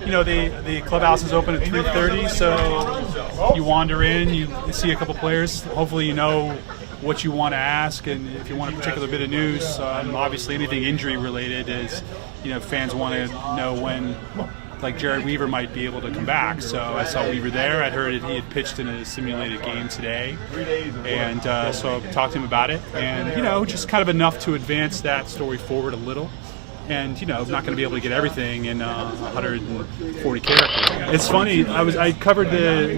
The clubhouse is open at 3:30, so you wander in, you see a couple players. Hopefully, you know what you want to ask, and if you want a particular bit of news, obviously anything injury related is, fans want to know when, like Jared Weaver might be able to come back. So I saw Weaver there. I'd heard he had pitched in a simulated game today, and so I talked to him about it, and just kind of enough to advance that story forward a little. And I'm not going to be able to get everything in 140 characters. It's funny. I covered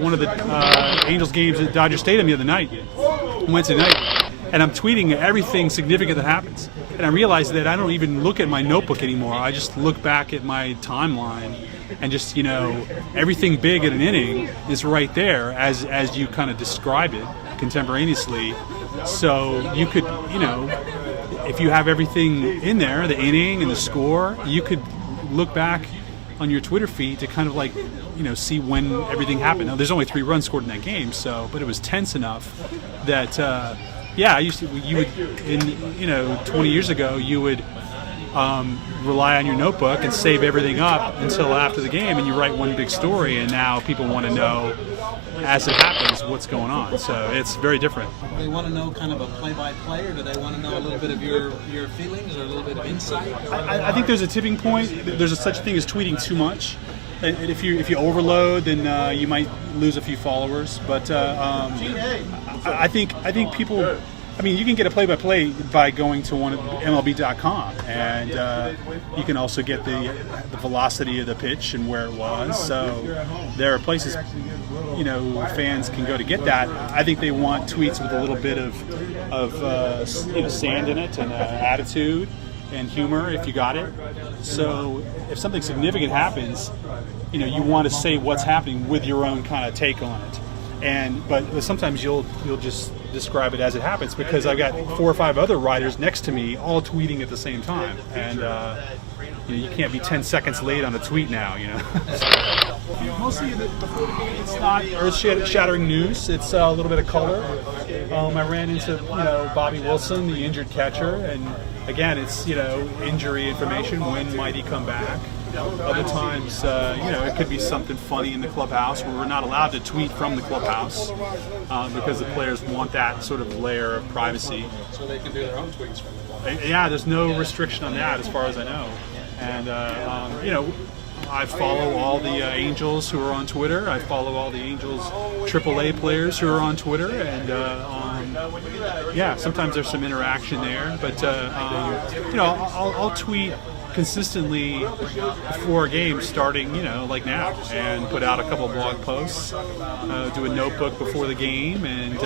one of the Angels games at Dodger Stadium the other night, Wednesday night, and I'm tweeting everything significant that happens. And I realized that I don't even look at my notebook anymore. I just look back at my timeline, and just everything big in an inning is right there as you kind of describe it contemporaneously. So you could if you have everything in there, the inning and the score, you could look back on your Twitter feed to kind of see when everything happened. Now, there's only 3 runs scored in that game, but it was tense enough that, you would, 20 years ago, you would rely on your notebook and save everything up until after the game, and you write one big story, and now people want to know, as it happens, what's going on. So it's very different. They want to know kind of a play-by-play, or do they want to know a little bit of your feelings or a little bit of insight? I think there's a tipping point. There's such a thing as tweeting too much. And if you overload, then you might lose a few followers. But I think people. You can get a play-by-play by going to MLB.com, and you can also get the velocity of the pitch and where it was. So there are places, fans can go to get that. I think they want tweets with a little bit of sand in it and attitude and humor, if you got it. So if something significant happens, you want to say what's happening with your own kind of take on it. But sometimes you'll just describe it as it happens, because I've got 4 or 5 other writers next to me all tweeting at the same time, and you can't be 10 seconds late on a tweet now. Mostly before the game, it's not earth-shattering news. It's a little bit of color. I ran into Bobby Wilson, the injured catcher, and again, it's injury information. When might he come back? Other times, it could be something funny in the clubhouse where we're not allowed to tweet from the clubhouse because the players want that sort of layer of privacy. So they can do their own tweets from the clubhouse. Yeah, there's no restriction on that as far as I know. And, I follow all the Angels who are on Twitter. I follow all the Angels AAA players who are on Twitter. And, sometimes there's some interaction there. But, I'll tweet consistently before a game starting, like now, and put out a couple of blog posts, do a notebook before the game, and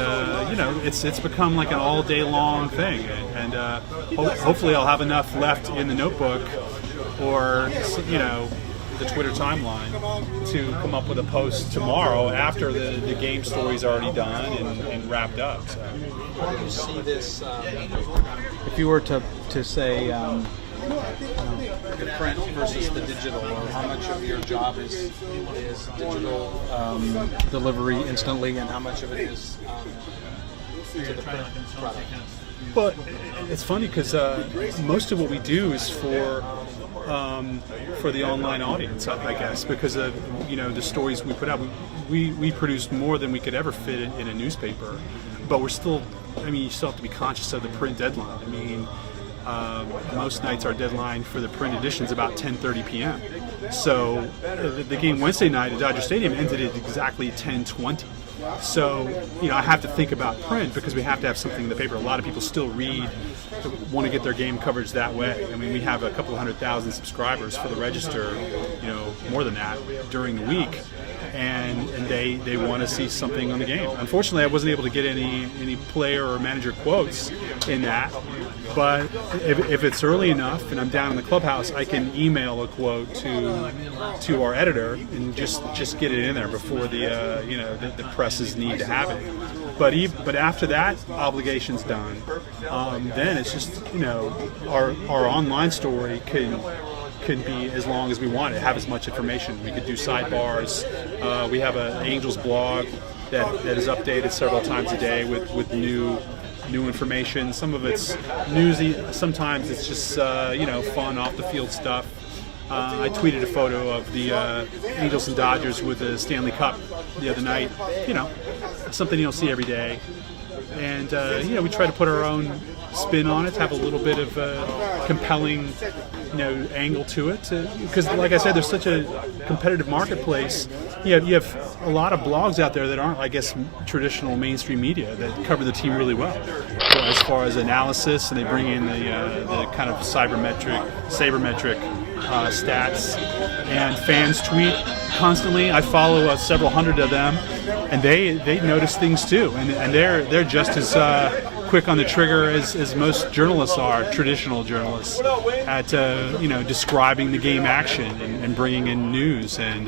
it's become like an all day long thing, and hopefully I'll have enough left in the notebook or the Twitter timeline to come up with a post tomorrow after the game story's already done and wrapped up. So. How do you see this? If you were to say the print versus the digital, or how much of your job is digital delivery instantly, and how much of it is to the print product? Well, it's funny because most of what we do is for the online audience, I guess, because of the stories we put out. We produced more than we could ever fit in a newspaper, but we're still. You still have to be conscious of the print deadline. Most nights our deadline for the print edition is about 10:30 p.m. So the game Wednesday night at Dodger Stadium ended at exactly 10:20. So I have to think about print because we have to have something in the paper. A lot of people still want to get their game coverage that way. We have a couple of 100,000 subscribers for the Register, more than that during the week. And they want to see something on the game. Unfortunately, I wasn't able to get any player or manager quotes in that. But if it's early enough and I'm down in the clubhouse, I can email a quote to our editor and just get it in there before the presses need to have it. But after that obligation's done, then it's just our online story can be as long as we want it, have as much information. We could do sidebars. We have an Angels blog that is updated several times a day with new information. Some of it's newsy. Sometimes it's just fun off the field stuff. I tweeted a photo of the Angels and Dodgers with the Stanley Cup the other night. You know, something you don't see every day. And you know, we try to put our own spin on it, have a little bit of a compelling, you know, angle to it. Because, like I said, there's such a competitive marketplace. You have a lot of blogs out there that aren't, I guess, traditional mainstream media that cover the team really well, as far as analysis, and they bring in the kind of sabermetric stats. And fans tweet constantly. I follow several hundred of them, and they notice things too, and they're just as quick on the trigger as most journalists are, traditional journalists, at you know, describing the game action and bringing in news, and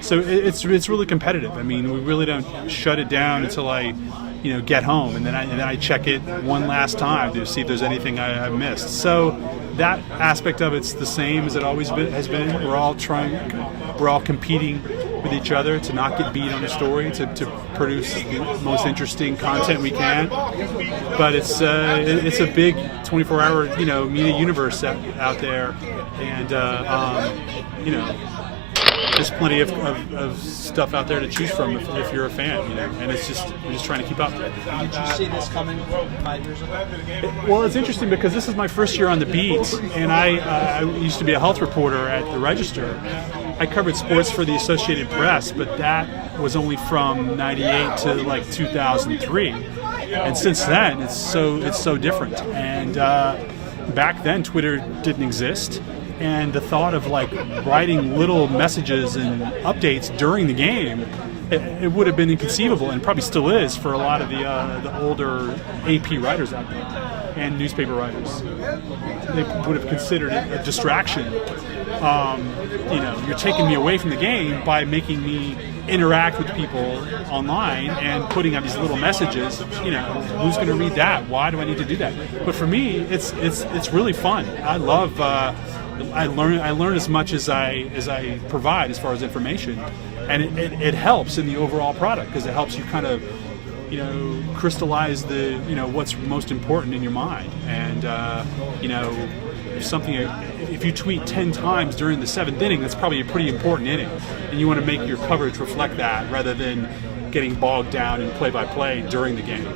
so it's really competitive. I mean, we really don't shut it down until I, you know, get home, and then I check it one last time to see if there's anything I missed. So that aspect of it's the same as it always has been. We're all competing with each other to not get beat on a story, to produce the most interesting content we can. But it's a big 24-hour, you know, media universe out there, and you know, there's plenty of stuff out there to choose from if you're a fan, you know, and we're just trying to keep up. Did you see this coming 5 years ago? Well, it's interesting because this is my first year on the beat, and I used to be a health reporter at the Register. I covered sports for the Associated Press, but that was only from '98 to like 2003, and since then it's so different. And back then, Twitter didn't exist. And the thought of like writing little messages and updates during the game, it would have been inconceivable, and probably still is for a lot of the older AP writers out there and newspaper writers. They would have considered it a distraction. You know, you're taking me away from the game by making me interact with people online and putting out these little messages. You know, who's going to read that? Why do I need to do that? But for me, it's really fun. I love. I learn as much as I provide as far as information, and it helps in the overall product because it helps you kind of, you know, crystallize the, you know, what's most important in your mind. And you know, if you tweet 10 times during the 7th inning, that's probably a pretty important inning, and you want to make your coverage reflect that rather than getting bogged down in play-by-play during the game.